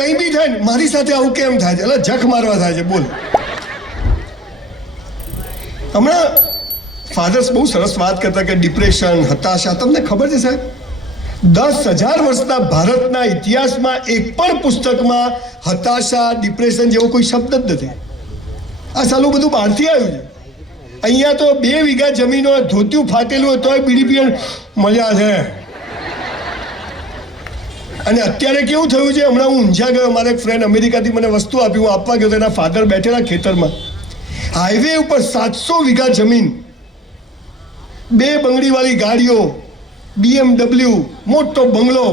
કંઈ બી થાય ને મારી સાથે આવું કેમ થાય છે, એટલે જખ મારવા થાય છે. બોલ. હમણાં ફાધર્સ બહુ સરસ વાત કરતા કે ડિપ્રેશન, હતાશા. તમને ખબર છે સાહેબ, 10,000 વર્ષના ભારતના ઇતિહાસમાં એક પણ પુસ્તકમાં હતાશા, ડિપ્રેશન જેવો કોઈ શબ્દ જ નથી. આ સાલું બધું બહારથી આવ્યું છે. અહીંયા તો 2 વીઘા જમીનો ધોતિયું ફાટેલું હોય તોય બીડી પીણ મજા છે. અને અત્યારે કેવું થયું છે, હમણાં હું ઊંઝા ગયો, મારા એક ફ્રેન્ડ અમેરિકાથી મને વસ્તુ આપી, હું આપવા ગયો તો એના ફાધર બેઠેલા ખેતરમાં. હાઈવે ઉપર 700 વીઘા જમીન, 2 બંગડીવાળી ગાડીઓ, BMW, મોટો બંગલો.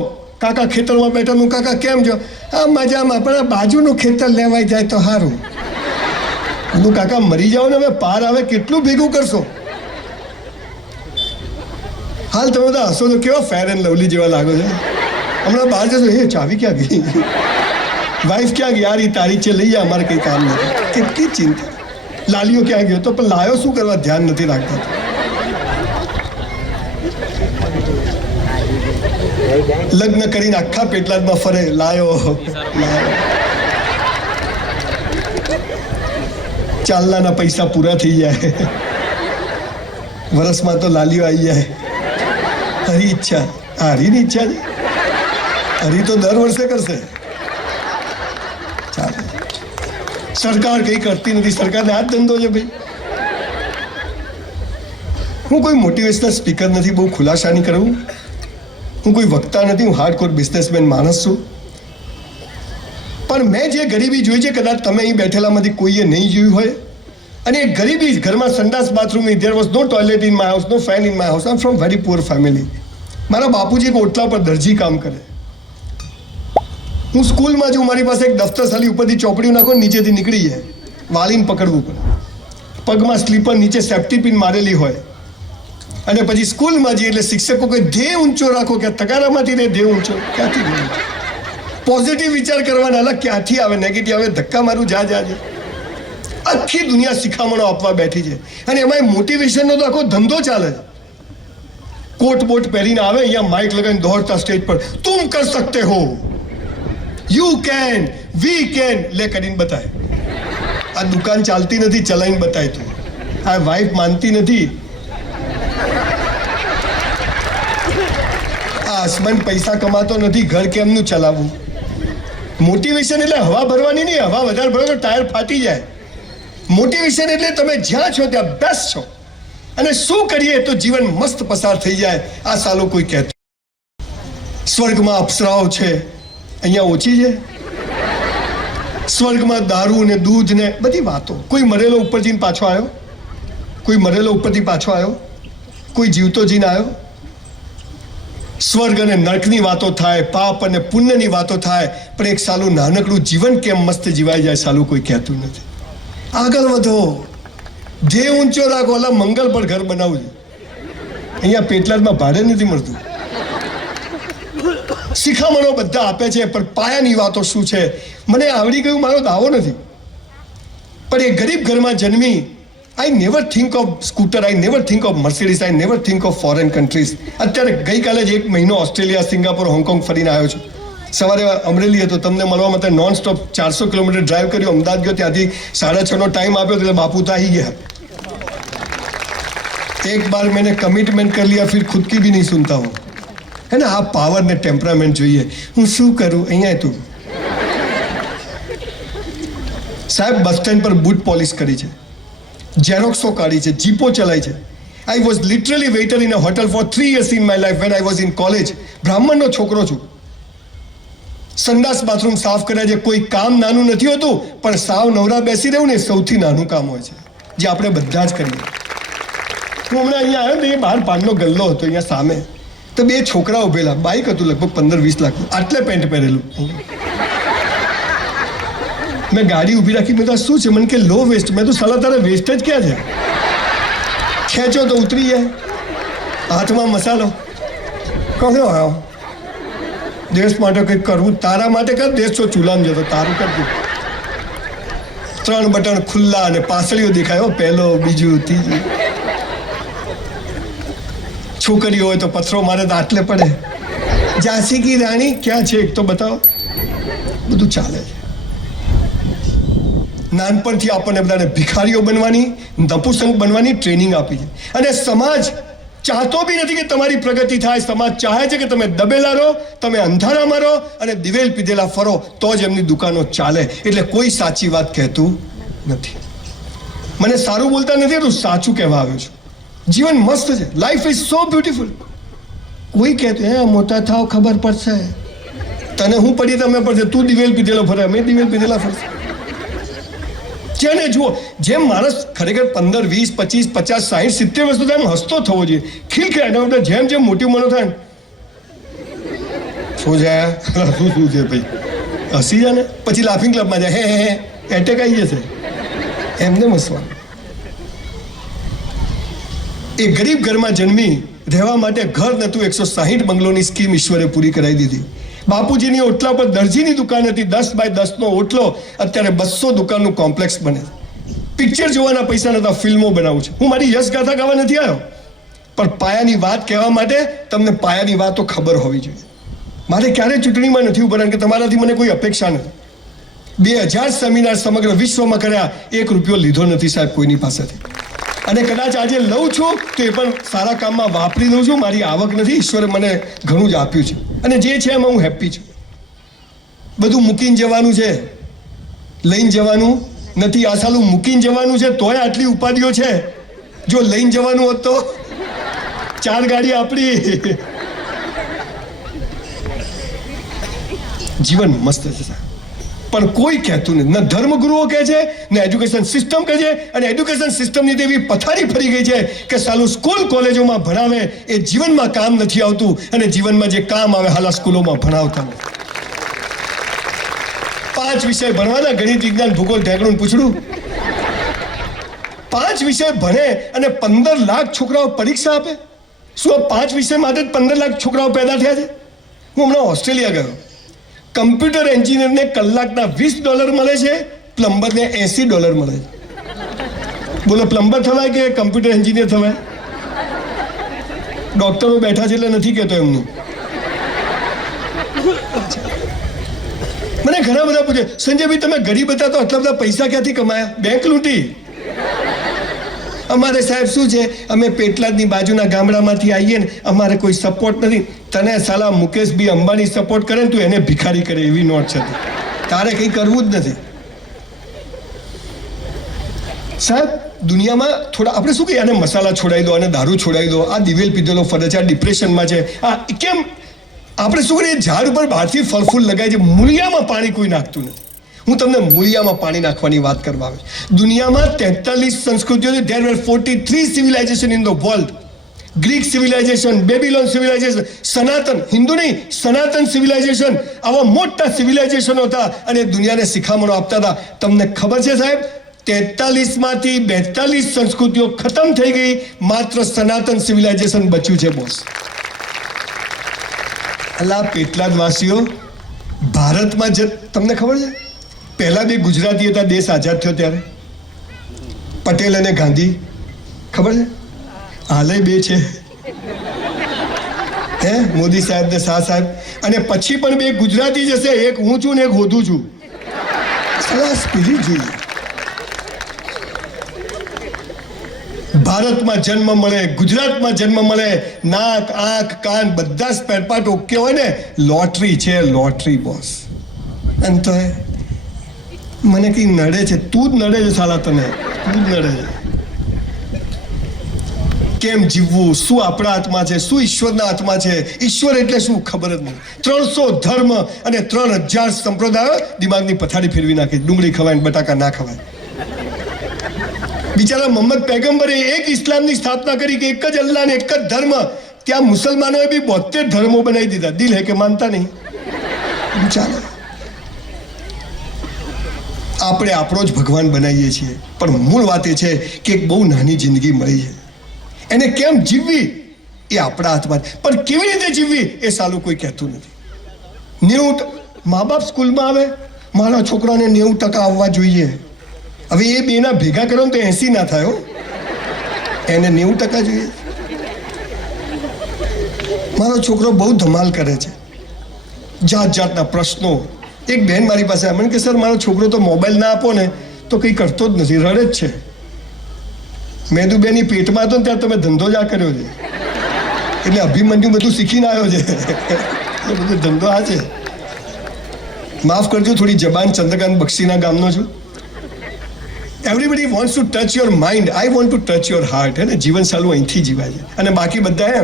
કાકા ખેતરમાં બેઠા. કાકા કેમ છો? આ મજામાં, પણ આ બાજુનું ખેતર લેવાઈ જાય તો સારું. કાકા મરી જાઓ ને હવે પાર આવે કેટલું ભેગું કરશો? હાલ તમે બધા હસો તો કેવા ફેર એન્ડ લવલી જેવા લાગો છો. હમણાં બહાર જશો, એ ચાવી ક્યાં ગઈ, વાઈફ ક્યાં ગઈ, યાર એ તારી છે લઈ જા, અમારે કંઈ કામ નથી. કેટલી ચિંતા. લાલીઓ ક્યાં ગયો તો, પણ લાયો શું કરવા ધ્યાન નથી રાખતા. લગ્ન કરીને આખા પેટલાદમાં ફરે, લાયો. ચાલનાના પૈસા પૂરા થઈ જાય, વરસમાં તો લાલીઓ આવી જાય. હરી ઈચ્છા, હરીની ઈચ્છા છે. હરી તો દર વર્ષે કરશે. ચાલે. સરકાર કંઈ કરતી નથી, સરકારને આ જ ધંધો છે ભાઈ. હું કોઈ મોટિવેશનલ સ્પીકર નથી, બહુ ખુલાસાની કરું. હું કોઈ વક્તા નથી, હું હાર્ડકોર બિઝનેસમેન માણસ છું. પણ મેં જે ગરીબી જોઈ છે, કદાચ તમે અહીં બેઠેલામાંથી કોઈએ નહીં જોયું હોય. અને એ ગરીબી ઘરમાં સંડાસ bathroom, there was no toilet in my house, no fan in my house. I am from very poor family. મારા બાપુજી એક ઓટલા પર દરજી કામ કરે. હું સ્કૂલમાં છું, મારી પાસે એક દફતર સાલી ઉપરથી ચોપડીઓ નાખો, નીચેથી નીકળી જાય, વાલીને પકડવું પડે. પગમાં સ્લીપર, નીચે સેફ્ટી પિન મારેલી હોય. અને પછી સ્કૂલમાં જઈએ એટલે શિક્ષકો કે ધ્યેય ઊંચો રાખો, કે તગારામાંથી ને ધ્યેય ઊંચો ક્યાંથી? પોઝિટિવ વિચાર કરવાના, અલગ ક્યાંથી આવે નેગેટિવ આવે? ધક્કા મારું જા. આખી દુનિયા શિખામણો આપવા બેઠી છે. અને એમાં મોટિવેશનનો તો આખો ધંધો ચાલે છે. કોટ બોટ પહેરીને આવે, અહીંયા માઇક લગાવીને દોડતા સ્ટેજ પર, તુમ કર સકતે હો, યુ કેન, વી કેન, લે કરીને બતાય. આ દુકાન ચાલતી નથી, ચલાવીને બતાય. તું આ વાઈફ માનતી નથી, આ હસબન્ડ પૈસા કમાતો નથી, ઘર કેમનું ચલાવવું? મોટિવેશન એટલે હવા ભરવાની નહીં, હવા વધારે ભરો તો ટાયર ફાટી જાય. મોટિવેશન એટલે તમે જ્યાં છો ત્યાં બેસ્ટ છો, અને શું કરીએ તો જીવન મસ્ત પસાર થઈ જાય. આ સાલો કોઈ કહેતું સ્વર્ગમાં અપ્સરાઓ છે, અહીંયા ઓછી છે. સ્વર્ગમાં દારૂ ને દૂધ ને બધી વાતો. કોઈ મરેલો ઉપર જઈને પાછો આવ્યો? કોઈ મરેલો ઉપરથી પાછો આવ્યો? કોઈ જીવતો જઈને આવ્યો? સ્વર્ગ અને નરકની વાતો થાય, પાપ અને પુણ્યની વાતો થાય, પણ એક સાલું નાનકડું જીવન કેમ મસ્ત જીવાઈ જાય, સાલું કોઈ કહેતું નથી. આગળ વધો, ધ્યેય ઊંચો રાખો. ઓલા મંગલ પર ઘર બનાવવું છે, અહીંયા પેટલાદમાં ભાડે નથી મળતું. શિખામણો બધા આપે છે, પણ પાયાની વાતો શું છે મને આવડી ગયું, મારો દાવો નથી. પણ એ ગરીબ ઘરમાં જન્મી. I never think of scooter, I never think of Mercedes, I never think of foreign countries. અત્યારે ગઈકાલે જ 1 મહિનો ઓસ્ટ્રેલિયા, સિંગાપોર, હોંગકોંગ ફરીને આવ્યો છું. સવારે અમરેલી હતો, તમને મળવા માટે નોન સ્ટોપ 400 કિલોમીટર ડ્રાઈવ કર્યું. અમદાવાદ ગયો, ત્યાંથી 6:30 ટાઈમ આપ્યો, એટલે બાપુ તો આવી ગયા. એક બાર मैंने कमिटमेंट कर लिया, फिर खुद की भी नहीं सुनता हूँ. है ना, આ પાવર ને ટેમ્પરામેન્ટ જોઈએ. હું શું કરું અહીંયા? તું સાહેબ બસ સ્ટેન્ડ પર બૂટ પોલિશ કરી છે, ઝેરોક્સો કાઢી છે, જીપો ચલાવી છે. I was literally waiter in a hotel for 3 years in my life when I was in college. બ્રાહ્મણનો છોકરો છું. સંડાસ બાથરૂમ સાફ કર્યા છે. કોઈ કામ નાનું નથી હોતું, પણ સાવ નવરા બેસી રહેવું ને સૌથી નાનું કામ હોય છે, જે આપણે બધા જ કરીએ. હું હમણાં અહીંયા આવ્યો તો એ બહાર પાનનો ગલ્લો હતો, અહીંયા સામે તો 2 છોકરા ઉભેલા. બાઇક હતું લગભગ 15-20 લાખ, આટલે પેન્ટ પહેરેલું. મેં ગાડી ઊભી રાખી. મેં તો શું છે? મને કે લો વેસ્ટ. મેં તો સાલા તારા વેસ્ટ જ ક્યાં છે? ખેંચો તો ઉતરી જાય. હાથમાં મસાલો. કહો આવ્યો દેશ માટે કંઈક કરવું. તારા માટે કર, દેશ તો ચૂલામાં જતો, તારું કરતું. 3 બટન ખુલ્લા અને પાસળીઓ દેખાયો, પહેલો, બીજું, ત્રીજું. છોકરીઓ હોય તો પથરો મારે તો આટલે પડે. ઝાંસી કી રાણી ક્યાં છે એક તો બતાવો. બધું ચાલે છે. નાનપણથી આપણને બધાને ભિખારીઓ બનવાની, નપુસંગ બનવાની ટ્રેનિંગ આપી છે. અને સમાજ ચાહતો બી નથી કે તમારી પ્રગતિ થાય. સમાજ ચાહે છે કે તમે દબેલા રહો, તમે અંધારામાં રહો અને દિવેલ પીધેલા ફરો, તો જ એમની દુકાનો ચાલે. એટલે કોઈ સાચી વાત કહેતું નથી. મને સારું બોલતા નથી, તું સાચું કહેવા આવ્યો છું. જીવન મસ્ત છે, લાઈફ ઇઝ સો બ્યુટીફુલ. કોઈ કહેતું હે મોટા થાવ ખબર પડશે. તને હું પડી તમે પડશે, તું દિવેલ પીધેલો ફરે, અમે દિવેલ પીધેલા ફરશે. જેને જુઓ, જેમ માણસ ખરેખર 15, 20, 25, 50, 60, 70 વર્ષ સુધી એમ હસતો થવો જોઈએ, ખીલખીલાટ. જેમ જેમ મોટી ઉંમરનો થાય શું છે શું છે ભાઈ, હસી જાય ને પછી લાફિંગ ક્લબમાં જાય, હે એટેક આવી જશે. એમને હસવાનું. એ ગરીબ ઘરમાં જન્મી રહેવા માટે ઘર નહોતું, 160 બંગલોની સ્કીમ ઈશ્વરે પૂરી કરાવી દીધી. બાપુજીની ઓટલા પર દરજીની દુકાન હતી, 10 બાય 10નો ઓટલો, અત્યારે 200 દુકાનનું કોમ્પ્લેક્સ બને. પિક્ચર જોવાના પૈસા નતા, ફિલ્મો બનાવું છે. હું મારી યશ ગાથા ગાવા નથી આવ્યો, પણ પાયાની વાત કહેવા માટે તમને પાયાની વાતો ખબર હોવી જોઈએ. મારે ક્યારેય ચૂંટણીમાં નથી ઉભા, કે તમારાથી મને કોઈ અપેક્ષા નથી. 2000 સેમિનાર સમગ્ર વિશ્વમાં કર્યા, 1 રૂપિયો લીધો નથી સાહેબ કોઈની પાસેથી. અને કદાચ આજે લઉં છું તો એ પણ સારા કામમાં વાપરી દઉં છું. મારી આવક નથી, ઈશ્વરે મને ઘણું જ આપ્યું છે અને જે છે એમાં હું હેપી છું. બધું મૂકીને જવાનું છે, લઈને જવાનું નથી. આ સાલું મૂકીને જવાનું છે તોય આટલી ઉપાધિઓ છે. જો લઈને જવાનું હોત તો 4 ગાડી આપણી. જીવન મસ્ત છે સાહેબ, પણ કોઈ કહેતું નથી. ન ધર્મગુરુઓ કહે છે, ન એજ્યુકેશન સિસ્ટમ કહે છે. અને એજ્યુકેશન સિસ્ટમની તેવી પથારી ફરી ગઈ છે કે સાલું સ્કૂલ કોલેજોમાં ભણાવે એ જીવનમાં કામ નથી આવતું, અને જીવનમાં જે કામ આવે હાલ સ્કૂલોમાં ભણાવતા નથી. 5 વિષય ભણવાના, ગણિત, વિજ્ઞાન, ભૂગોળ, ઢેકણું પૂછડું. 5 વિષય ભણે અને 15 લાખ છોકરાઓ પરીક્ષા આપે. શું આ 5 વિષય માટે જ 15 લાખ છોકરાઓ પેદા થયા છે? હું હમણાં ઓસ્ટ્રેલિયા ગયો. કમ્પ્યુટર એન્જિનિયરને કલાકના $20 મળે છે, પ્લમ્બરને $80 મળે છે. બોલો, પ્લમ્બર થવાય કે કમ્પ્યુટર એન્જિનિયર થવાય? ડોક્ટરો બેઠા છે એટલે નથી કહેતો એમનું. મને ઘણા બધા પૂછે, સંજયભાઈ તમે ગરીબ હતા તો આટલા બધા પૈસા ક્યાંથી કમાયા? બેંક લૂંટી. અમારે સાહેબ શું છે, અમે પેટલાદની બાજુના ગામડામાંથી આવીએ ને, અમારે કોઈ સપોર્ટ નથી. તને સાલા મુકેશ બી અંબાણી સપોર્ટ કરે ને તું એને ભિખારી કરે એવી નોટ છે. તારે કંઈ કરવું જ નથી સાહેબ. દુનિયામાં થોડા આપણે શું કહીએ, આને મસાલા છોડાવી દો, આને દારૂ છોડાવી દો, આ દિવેલ પીધેલો ફરે છે, આ ડિપ્રેશનમાં છે, આ કેમ? આપણે શું કરીએ, ઝાડ ઉપર બહારથી ફળ ફૂલ લગાય છે, મૂળિયામાં પાણી કોઈ નાખતું નથી. હું તમને મૂળિયામાં પાણી નાખવાની વાત કરવા આવે. દુનિયામાં 43 સંસ્કૃતિઓ છે. There were 43 civilization in the world. Greek civilisation, બેબીલોન civilisation, સનાતન, હિન્દુ નહીં, સનાતન સિવિલાઇઝેશન, આવા મોટા સિવિલાઇઝેશનો હતા અને દુનિયાને શિખામણો આપતા હતા. તમને ખબર છે સાહેબ, 43માંથી 42 સંસ્કૃતિઓ ખતમ થઈ ગઈ, માત્ર સનાતન સિવિલાઇઝેશન બચ્યું છે બોસ. અલા પેટલાદ વાસીઓ, ભારતમાં તમને ખબર છે પહેલા 2 ગુજરાતી હતા દેશ આઝાદ થયો ત્યારે? પટેલ અને ગાંધી. ખબર છે? હાલે 2 છે, હે મોદી સાહેબ ને શાહ સાહેબ. અને પછી પણ 2 ગુજરાતી જશે, એક હું છું ને એક હોધું છું. જોઈએ ભારતમાં જન્મ મળે, ગુજરાતમાં જન્મ મળે, નાક, આંખ, કાન બધા સ્પેર પાર્ટ ઓકે હોય ને, લોટરી છે, લોટરી બોસ. અને તો મને કઈ નડે છે, તું જ નડે છે સાલા, તને તું જ નડે છે. કેમ જીવવું, શું આપણા હાથમાં છે, શું ઈશ્વરના હાથમાં છે? ઈશ્વર એટલે શું ખબર જ નહીં. 300 ધર્મ અને 3000 સંપ્રદાયો દિમાગની પથારી ફેરવી નાખી. ડુંગળી ખવાય, બટાકા ના ખવાય. બિચારા મોહમ્મદ પૈગંબરે એક ઇસ્લામની સ્થાપના કરી કે એક જ અલ્લાહ ને એક જ ધર્મ. ત્યાં મુસલમાનોએ બી 72 ધર્મો બનાવી દીધા. દિલ હે કે માનતા નહીં. ચાલો, આપણે આપણો જ ભગવાન બનાવીએ છીએ, પણ મૂળ વાત એ છે કે એક બહુ નાની જિંદગી મળી છે, એને કેમ જીવવી એ આપણા હાથમાં. પણ કેવી રીતે જીવવી એ સાલું કોઈ કહેતું નથી. 90 મા બાપ સ્કૂલમાં આવે, મારા છોકરાને 90% આવવા જોઈએ. હવે એ બેના ભેગા કરો ને તો 80 ના થાય, એને 90% જોઈએ. મારો છોકરો બહુ ધમાલ કરે છે, જાત જાતના પ્રશ્નો, એક બહેન મારી પાસે મને કે સર મારો છોકરો તો મોબાઈલ ના આપો ને તો કંઈ કરતો જ નથી, રડે જ છે. મેં તું બેની પેટમાં હતો ને ત્યાં તમે ધંધો જ આ કર્યો છે, એટલે અભિમન્યુ બધું શીખીને આવ્યો છે. એ બધો ધંધો આ છે. માફ કરજો, થોડી જબાન ચંદ્રકાંત બક્ષીના ગામનો છું. Everybody wants to touch your mind, I want to touch your heart. હે ને, જીવન સાલું અહીંથી જીવાય છે, અને બાકી બધા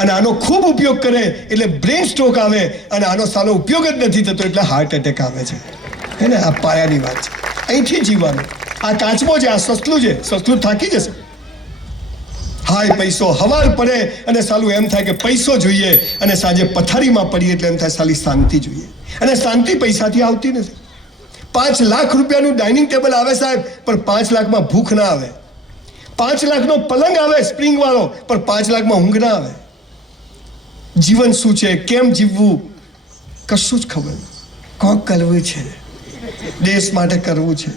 અને આનો ખૂબ ઉપયોગ કરે એટલે બ્રેન સ્ટ્રોક આવે, અને આનો સાલો ઉપયોગ જ નથી થતો એટલે હાર્ટ એટેક આવે છે. હે ને, આ પાયાની વાત છે. અહીંથી જીવવાનું. આ કાચબો છે, આ સસલું છે, સસલું થાકી જશે. હાય પૈસો, હવાર પડે અને સાલું એમ થાય કે પૈસો જોઈએ, અને સાંજે પથારીમાં પડીએ એટલે એમ થાય સાલી શાંતિ જોઈએ, અને શાંતિ પૈસાથી આવતી નથી. 5 લાખ રૂપિયાનું ડાઇનિંગ ટેબલ આવે સાહેબ, પણ 5 લાખમાં ભૂખ ના આવે. 5 લાખનો પલંગ આવે સ્પ્રિંગ વાળો, પણ 5 લાખમાં ઊંઘ ના આવે. જીવન શું છે, કેમ જીવવું, કશું જ ખબર નહીં. કોક કરવું છે, દેશ માટે કરવું છે.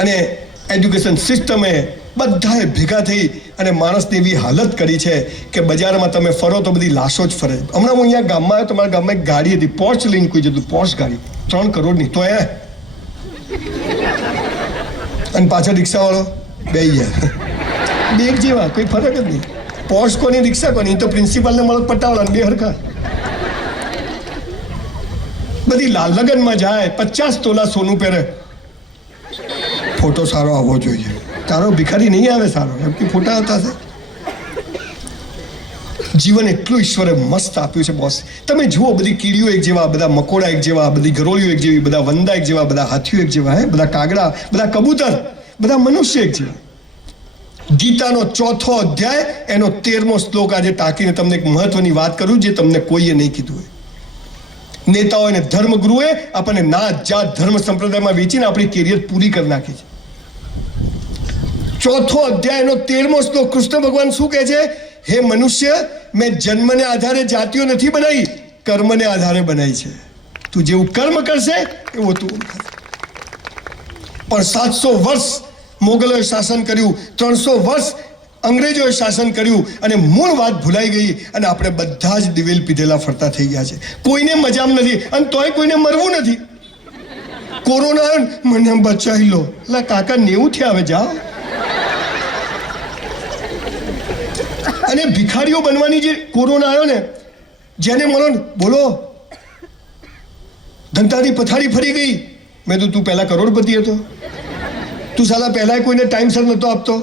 અને એજ્યુકેશન સિસ્ટમે બધાએ ભેગા થઈ અને માણસની એવી હાલત કરી છે કે બજારમાં તમે ફરો તો બધી લાશો જ ફરે. હમણાં હું અહીંયા ગામમાં આવ્યો, તમારા ગામમાં એક ગાડી હતી, પોર્શ લઈને કોઈ જતું, પોર્શ ગાડી 3 કરોડની, તો એ અને પાછળ રિક્ષાવાળો બે બે એક જેવા, કોઈ ફરક જ નહીં. પોર્શ કોની, રિક્ષા કોની, તો પ્રિન્સિપાલને મળે પટાવાળા, બે હરખા. બધી લગ્નમાં જાય, 50 તોલા સોનું પહેરે. ફોટો સારો આવવો જોઈએ. તારો ભિખારી નહીં આવે સારો, એમ કે ફોટા આવતા છે. જીવન એટલું ઈશ્વરે મસ્ત આપ્યું છે બોસ. તમે જુઓ, બધી કીડીઓ એક જેવા, બધા મકોડા એક જેવા, બધી ગરોળીઓ એક જેવી, બધા વંદા એક જેવા, બધા હાથીઓ એક જેવા, હે, બધા કાગડા, બધા કબૂતર, બધા મનુષ્ય એક જેવા. ગીતાનો 4થો અધ્યાય એનો 13મો શ્લોક આજે ટાંકીને તમને એક મહત્વની વાત કરું જે તમને કોઈએ નહીં કીધું હોય. નેતાઓ અને ધર્મગુરુએ આપણને નાત જાત ધર્મ સંપ્રદાયમાં વેચીને આપણી કેરિયર પૂરી કરી નાખી છે. 4થો અધ્યાયનો 13મો શ્લોક કૃષ્ણ ભગવાન શું કહે છે? હે મનુષ્ય, મેં જન્મને આધારે જાતિઓ નથી બનાવી, કર્મને આધારે બનાવી છે. તું જેવું કર્મ કરશે એવું તું ઓળખાશે. પણ 700 વર્ષ મોગલોએ શાસન કર્યું, 300 વર્ષ અંગ્રેજોએ શાસન કર્યું, અને મૂળ વાત ભૂલાઈ ગઈ, અને આપણે બધા જ દિવેલ પીધેલા ફરતા થઈ ગયા છે. કોઈને મજામ નથી, અને તોય કોઈને મરવું નથી. કોરોના મને બચાવી લો, એટલે કાકા 90 થયા, હવે જાઓ. અને ભિખારીઓ બનવાની જે કોરોના આવ્યો ને, જેને મળો ને બોલો ધંધાની પથારી ફરી ગઈ. મેં તો તું પહેલા કરોડપતિ હતો, તું સાલા પહેલા કોઈને ટાઈમસર નતો આપતો.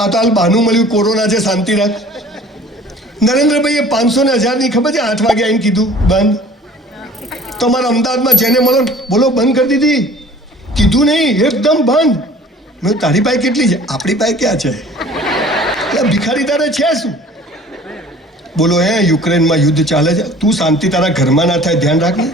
આ તો હાલ બહાનું મળ્યું, કોરોના છે, શાંતિ રાખ. નરેન્દ્રભાઈએ 500 ને 1000ની ખબર છે 8 વાગે આવીને કીધું બંધ. તમારા અમદાવાદમાં જેને મળો બોલો બંધ કરી દીધી, કીધું નહીં, એકદમ બંધ. મેં તારી પાસે કેટલી છે? આપણી પાસે ક્યાં છે? ભિખારી તારે છે શું? બોલો હે, યુક્રેનમાં યુદ્ધ ચાલે છે, તું શાંતિ તારા ઘરમાં ના થાય ધ્યાન રાખ ને.